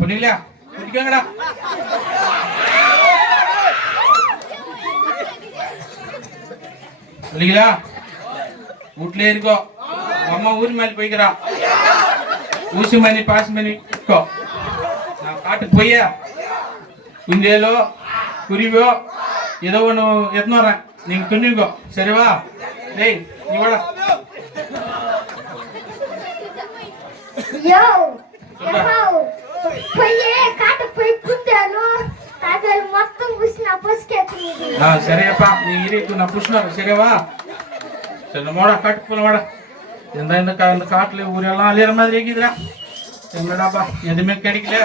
புரியல குடிக்கங்கடா. இல்லைங்களா வீட்லயே இருக்கோ. அம்மா ஊர் மேலே போய்க்கிறா. ஊசி மணி பாசி மணி இருக்கோ. நான் காட்டுக்கு போய் குஞ்சேலோ குருவியோ ஏதோ ஒன்று எத்தனை வரேன். நீங்க துணிங்கோ சரிவா? டேய் நீ வாடா. சரியப்பா நீ இருக்கு நான் புஷ்னா சரியாவா? சரி நம்மோட காட்டுக்கு போல வாடா. இந்த காட்டுல ஊரெல்லாம் அழியிற மாதிரி இருக்குதுடா. என்னடாப்பா எதுவுமே கிடைக்கல.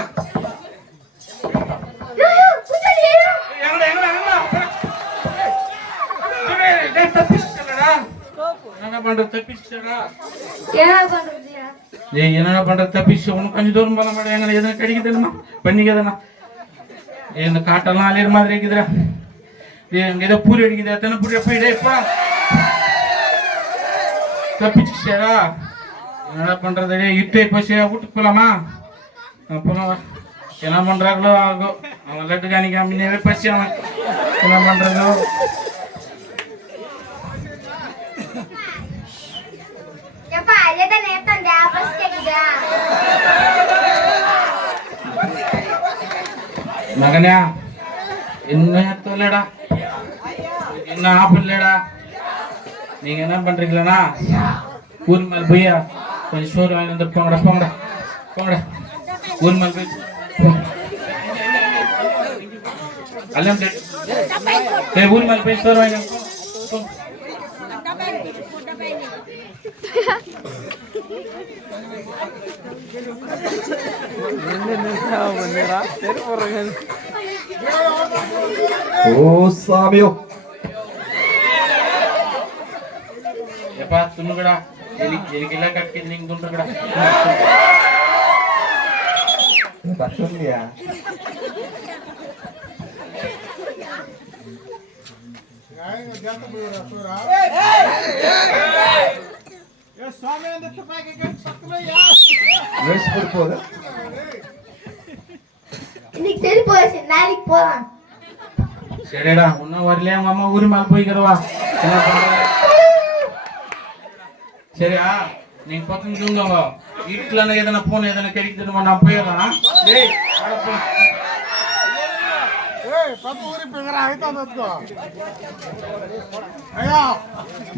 என்னடா பண்றது தப்பிச்சு உனக்கு கொஞ்சம் தூரம் போல மாட்டேன். எங்க எதுனா கிடைக்குதுமா பண்ணிக்கதுண்ணா. இந்த காட்டெல்லாம் அழியிற மாதிரி இருக்குதுடா. எங்க ஏதோ பூரி அடிக்குது. எத்தனை பூரி போயிடே எப்பா தப்பிச்சுடா. என்னடா பண்றது? இட்டே பசியா வீட்டுக்கு போலாமா? அப்புறம் என்ன பண்றாங்களோ ஆகும். அவன் லட்டு காணிக்காம பசி அவன் என்ன பண்றதோ. மகனா இன்னும் எத்தலடா இன்னும் ஆப்பிடலடா. நீங்க என்ன பண்றீங்களா? ஊர் மேல் போய் கொஞ்சம் சோறு வாங்கி வந்து போங்கடா போங்கடா போங்கடா. ஊர் மேல் போய் அல்ல ஊர் மேல் போய் சோறு வாங்கி ஓ சாமியோ எப்பா துணுகடா. எலிக்கெல்லாம் கட்டிக்கிது நீங்க துண்டுகடா. கஷ்டம்லையா? போகுது இன்னைக்கு சரி போச்சு நாளைக்கு போலாம். சரிடா ஒன்னும் வரலையா? உங்க அம்மா ஊரு மேல போய்க்கிறவா சரியா? நீங்க பக்கம் தூங்குங்க. வீட்டுல எதனா போன எதனா கிடைக்குதுமா நான் போயிடுறேன்.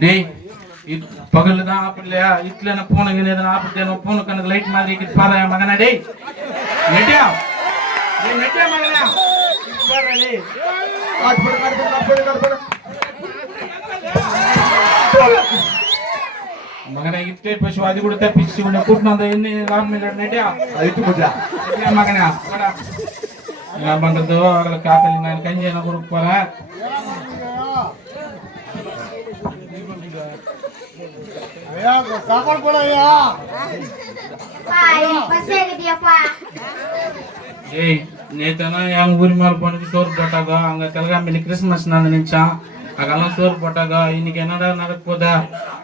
டேய் பகல்ல தான் ஆப்பிடலையா? இட்ல போனங்க எதனா ஆப்பிட்டேன். போன கணக்கு லைட் மாதிரி இருக்குது பாரு மகனா. டேய் நெட்டியா நெட்டியா மகனா மகனை இட்டே பசு அது கூட தப்பிச்சு உன்னை கூட்டினு வந்த என்ன நெட்டியா மகனா என்ன பண்றதோ அவங்களை காத்தலி நான் கஞ்சி என்ன கொடுக்க போறேன். சாப்பாடு போட ஏய் நேத்தானா எங்க ஊர் மேல போனது சோறு போட்டாங்க. அங்க தெலங்காமில கிறிஸ்துமஸ் நான் நினைச்சான். அங்கெல்லாம் சோறு போட்டாங்க. இன்னைக்கு என்னடா நடக்க போதா?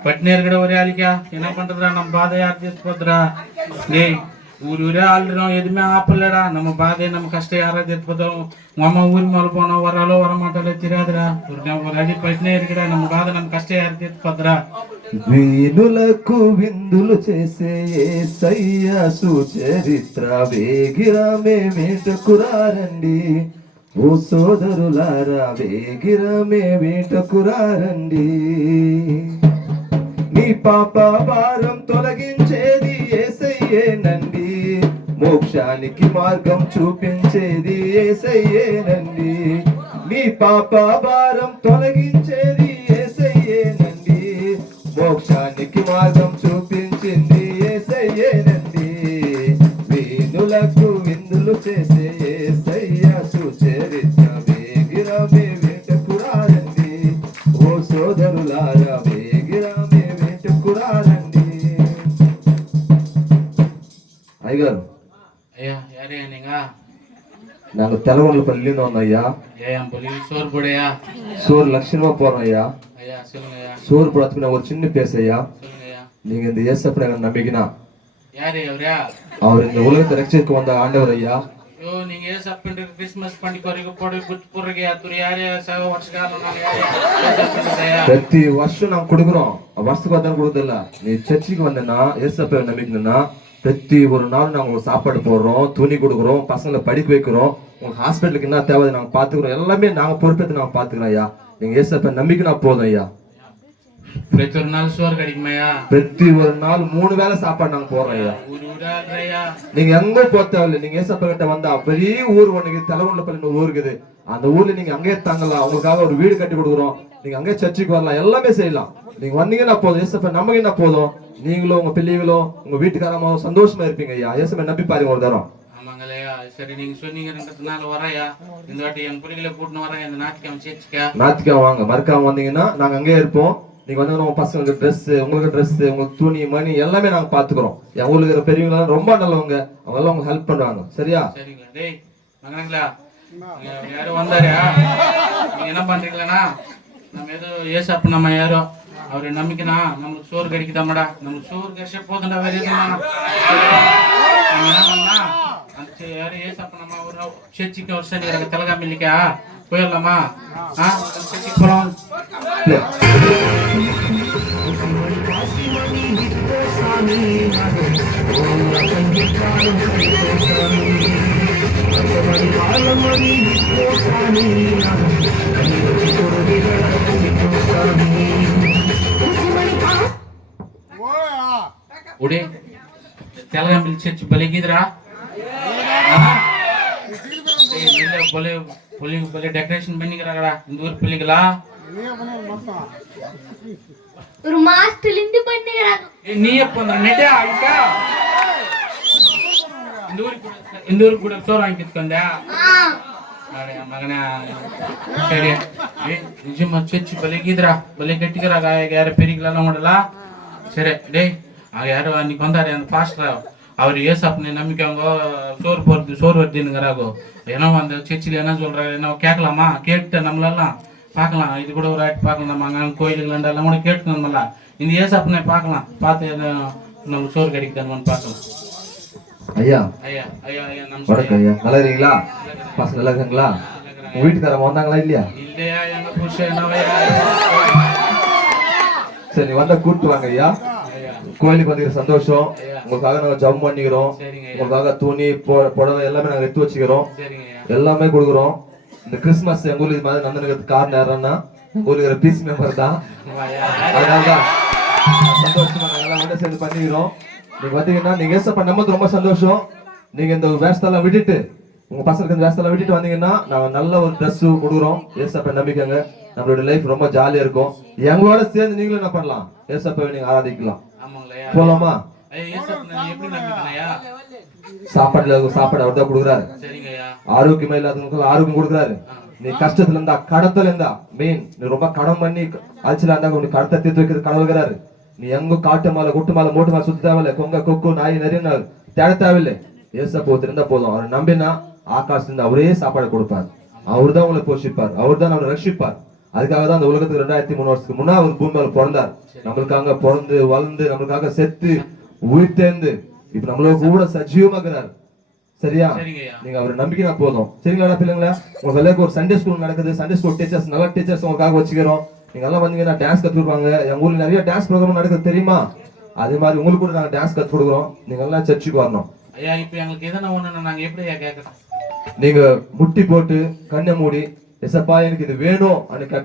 பட்டினேர் கிட்ட ஒரே ஆளிக்கா என்ன பண்றதா? நம்ம பாதை யார் தீர்த்து போதுரா? டேய் ஊரே ஆளுறோம் எதுவுமே ஆப்பிடலடா. நம்ம பாதையை நம்ம கஷ்டம் யாரா தீர்த்து போதும். உங்க அம்மா ஊர் மேல போனோம் வராலோ வரமாட்டாலோ தெரியாதுடா. ஒரு அடி பட்டினே இருக்குடா. நம்ம బాధ நம்ம కష్టం யாరు తీర్చుకోద్రా? వీణులకు విందులు చేసే యేసయ్య సుచరిత్ర వేగిరమే వేటకురారండి. ఓ సోదరులారా వేగిరమే వేటకురారండి. నీ పాప భారం తొలగించేది యేసయ్యేనండి. మోక్షానికి మార్గం చూపించేది యేసయ్యేనండి. నీ పాప భారం తొలగించేది యేసయ్యేనండి. మోక్షానికి మార్గం చూపించింది యేసయ్యేనండి. వీణులకు విందులు చేసే యేసయ్య సుచరిత్ర వేగిరమే వేటకురారండి. ఓ సోదరులారా వేగిరమే వేటకురారండి. అయ్యగారు ஐயா யாரே நீங்க? நாங்க நாங்க తెలవొండలపల్లిలో ఉన్నాయ్యా. ஏன் புலி சோறு போடையா? சோறு லட்சணமா போறோம் ஐயா. ஐயா சொல்லுங்க ஐயா. சோறு போடுறதுக்கு ஒரு சின்ன பேச ஐயா. சொல்லுங்க ஐயா. நீங்க இந்த இயேசுவை நம்பிக்கினா யாரு அவரா? அவர் இந்த உலகத்தை ரட்சிக்க வந்த ஆண்டவர் ஐயா. ஐயோ நீங்க ஏசப்பன்ற கிறிஸ்மஸ் பண்டிகை வரைக்கும் போடுறீங்க அத்துரு யாரு வருஷக்காலம் பிரதி வருஷம் நாங்க கொடுக்குறோம். வருஷத்துக்கு வந்தாலும் கொடுக்குறதில்ல. நீ சர்ச்சுக்கு வந்தேன்னா ஏசப்பை நம்பிக்கணும்னா பிரதி ஒரு நாள் நாங்க உங்களுக்கு சாப்பாடு போடுறோம், துணி கொடுக்குறோம், பசங்களை படிக்க வைக்கிறோம், உங்களுக்கு ஹாஸ்பிட்டலுக்கு என்ன தேவை நாங்க பாத்துக்கிறோம், எல்லாமே நாங்க பொறுப்பேற்று நாங்க பாத்துக்கிறோம் ஐயா. நீங்க ஏசப்பை நம்பிக்கைனா போதும் ஐயா. பிரதி ஒரு நாள் சோறு கிடைக்குமாயா? பிரதி ஒரு நாள் 3 வேளை சாப்பாடு நாங்க போடுறோம் ஐயா. நீங்க எங்க போத்தாவில்ல, நீங்க ஏசப்ப கிட்ட வந்தா பெரிய ஊர் ஒண்ணு తెలవొండలపల్లి ஊர் இருக்குது. அந்த ஊர்ல நீங்க அங்கேயே தங்கலாம், உங்களுக்காக ஒரு வீடு கட்டி கொடுக்குறோம், நீங்க அங்கே சர்ச்சுக்கு வரலாம், எல்லாமே செய்யலாம். நீங்க வந்தீங்கன்னா போதும், ஏசப்ப நம்பிக்கைன்னா போதும், நீங்களும் உங்க பிள்ளைகளும் உங்க வீட்டுக்காரமா சந்தோஷமா இருப்பீங்க ஐயா. ஏசப்ப நம்பி பாருங்க ஒரு தரம். ஆமாங்களையா, சரி நீங்க சொன்னீங்கன்றதுனால வரையா, இந்த வாட்டி என் பிள்ளைகளை கூட்டின்னு வரேன் இந்த ஞாயிற்றுக்கிழமை சேர்ச்சுக்கா. ஞாயிற்றுக்கிழமை வாங்க, மறக்காம வந்தீங்கன்னா நாங்க அங்கேயே இருப்போம். நீங்க வந்து உங்க பசங்களுக்கு ட்ரெஸ், உங்களுக்கு ட்ரெஸ், உங்களுக்கு துணி மணி எல்லாமே நாங்க பாத்துக்கிறோம். என் ஊர்ல இருக்கிற பெரியவங்க ரொம்ப நல்லவங்க, அவங்க எல்லாம் உங்களுக்கு ஹெல்ப் பண்ணுவாங்க. சரியா? சரிங்களா? டேய் மகனங்களா, யாரும் வந்தாரா? நீங்க என்ன பண்றீங்களா? நம்ம ஏதோ ஏசப்ப நம்ம யாரோ அவரு நம்பிக்கைனா நம்மளுக்கு சோறு கிடைக்குதாமடா, நம்மளுக்கு சோறு கிடைச்சா போதுண்டா, வேற எதுவும் என்ன பண்ணா அந்த யாரும் ஏசப்ப நம்ம ஒரு சர்ச்சுக்கு ஒரு சனி தெலகாம இல்லைக்கா போயிடலாமா? சர்ச்சுக்கு போலாம். உடே తెలగాంబిల్ చర్చి బలిగిద్రా బలి డెకరేషన్ பண்ணிக்கிறாங்கடா இந்த ஊர் பிள்ளைகளா. ஒரு மாஸ்டர் இருந்து பண்ணிக்கிறாங்க. நீ எப்ப வந்த நெட்டா அக்கா? இந்த ஊருக்கு கூட சோறு வாங்கிட்டு வந்தா? மகனா சரி. நிஜமா சர்ச்சி பலிகிதுரா, பலி கட்டிக்கிறாங்க யார பெரியங்களெல்லாம் உடலாம். சரி டேய், அங்க யாரும் அன்னைக்கு வந்தாரு அந்த பாஸ்டர், அவர் ஏசப்பனை நம்பிக்கவங்க சோறு வருதுங்கிறாங்கோ. ஏன்னா அந்த சர்ச்சில் என்ன சொல்றாரு என்ன கேட்கலாமா? கேட்டு நம்மளெல்லாம் பார்க்கலாம், இது கூட ஒரு ஆட்டி பார்க்கலாம். நம்ம அங்கே கோயிலுக்கு கூட கேட்டுக்கணும்ல, இந்த ஏசப்பனை பார்க்கலாம், பார்த்து நம்ம சோறு கிடைக்குதான்னு பார்க்கலாம். ஐயா ஐயா ஐயா ஐயா வணக்கம் ஐயா. நல்லா இருக்கீங்களா? பசங்க நல்லா இருக்காங்களா? உங்க வீட்டுக்காரங்க வந்தாங்களா இல்லையா? இல்லையா, எங்க புருஷன் சரி வந்தா கூப்பிட்டு வாங்க ஐயா. கோயிலுக்கு வந்துக்கிற சந்தோஷம். உங்களுக்காக நாங்க ஜம் பண்ணிக்கிறோம், உங்களுக்காக துணி புடவை எல்லாமே நாங்க எடுத்து வச்சுக்கிறோம், எல்லாமே கொடுக்குறோம். இந்த கிறிஸ்துமஸ் எங்க ஊருக்கு மாதிரி நடந்துக்கிறது காரணம் யாருன்னா எங்க ஊருக்கு இருக்கிற பீஸ் மெம்பர் தான். அதனாலதான் சந்தோஷமா நாங்க எல்லாம் வந்து சேர்ந்து பண்ணிக்கிறோம். நீங்க வந்தீங்கன்னா நீங்க ஏசப்பா நம்பது ரொம்ப சந்தோஷம். நீங்க இந்த வேஸ்டெல்லாம் விட்டுட்டு உங்க பசங்களுக்கு இந்த வேஸ்டெல்லாம் விட்டுட்டு வந்தீங்கன்னா நாங்க நல்ல ஒரு ட்ரெஸ் கொடுக்குறோம். ஏசப்பா நம்பிக்கங்க, நம்மளோட லைஃப் ரொம்ப ஜாலியா இருக்கும். எங்களோட சேர்ந்து நீங்களும் என்ன பண்ணலாம், ஏசப்பாவை நீங்க ஆராதிக்கலாம். போலாமா? சாப்பாடு அவர் தான் கொடுக்குறாரு. ஆரோக்கியமா இல்லாதவங்களுக்கு ஆரோக்கியம் கொடுக்குறாரு. நீ கஷ்டத்துல இருந்தா கடத்துல இருந்தா மெயின் நீ ரொம்ப கடன் பண்ணி அழிச்சலா இருந்தா கொஞ்சம் கடத்தை தீர்த்து வைக்கிறது கடவுள்கிறாரு. நீ எங்க காட்டு மாலை குட்டு மாலை மூட்டு மாலை சுத்த தேவையில்லை, கொங்க கொக்கு நாய் நிறைய தேட தேவையில்லை. ஏசப்பா இருந்தா போதும். அவரை நம்பினா ஆகாசத்துல அவரே சாப்பாடு கொடுப்பார், அவர் தான் உங்களை போஷிப்பார், அவர் தான் நம்மளை ரட்சிப்பார். அதுக்காக தான் அந்த உலகத்துக்கு 2003 வருஷத்துக்கு முன்னா அவர் பூமியில பிறந்தார். நம்மளுக்காக பிறந்து வளர்ந்து நம்மளுக்காக செத்து உயிர் தேர்ந்து இப்ப நம்மளோட கூட சஜீவமாகிறார். சரியா? நீங்க அவரை நம்பிக்கைனா போதும். சரிங்களா பிள்ளைங்களா? உங்க விலைக்கு ஒரு சண்டே ஸ்கூல் நடக்குது. சண்டே ஸ்கூல் டீச்சர்ஸ் நல்ல டீச்சர்ஸ் உங்களுக்காக வச்சுக்கிறோம். நீங்க எல்லாம் வந்தீங்கன்னா டான்ஸ் கத்துருப்பாங்க. எங்க ஊர்ல நிறைய டான்ஸ் ப்ரோக்ராம் நடக்குது தெரியுமா? அதே மாதிரி உங்களுக்கு கூட நாங்க டான்ஸ் கத்து கொடுக்குறோம். நீங்க எல்லாம் சர்ச்சுக்கு வரணும். ஐயா இப்ப எங்களுக்கு எதனா ஒண்ணு நாங்க எப்படி கேட்கறோம்? நீங்க முட்டி போட்டு கண்ணை மூடி ஏசப்பா எனக்கு இது வேணும்